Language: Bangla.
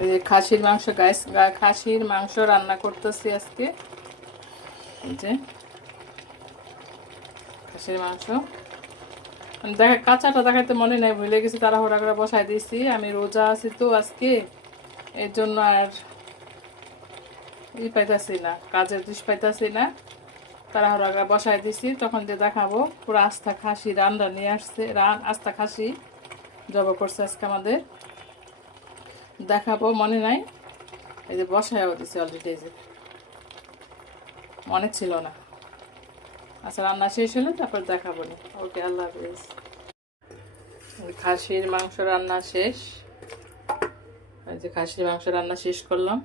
এই যে খাসির মাংস গাইস, খাসির মাংস রান্না করতেছি আজকে। এই যে খাসির মাংস দেখা, কাঁচাটা দেখাতে মনে নাই, ভুলে গেছি, তাড়াহুড়া করে বসাই দিয়েছি। আমি রোজা আছি তো আজকে, এর জন্য আর পাইতাছি না, কাজের দিস পাইতাছি না, তাড়াহুড়া করে বসাই দিছি। তখন যে দেখাবো পুরো আস্তা খাসি রান্না নিয়ে আসছে, আস্তা খাসি জব করছে আজকে আমাদের, দেখাবো মনে নাই। এই যে বসায়ও দিছি অলরেডি, এই যে মনে ছিল না। আচ্ছা রান্না শেষ হলে তারপর দেখাবো নি। ওকে, আল্লাহ হাফিজ। খাসির মাংস রান্না শেষ। এই যে খাসির মাংস রান্না শেষ করলাম।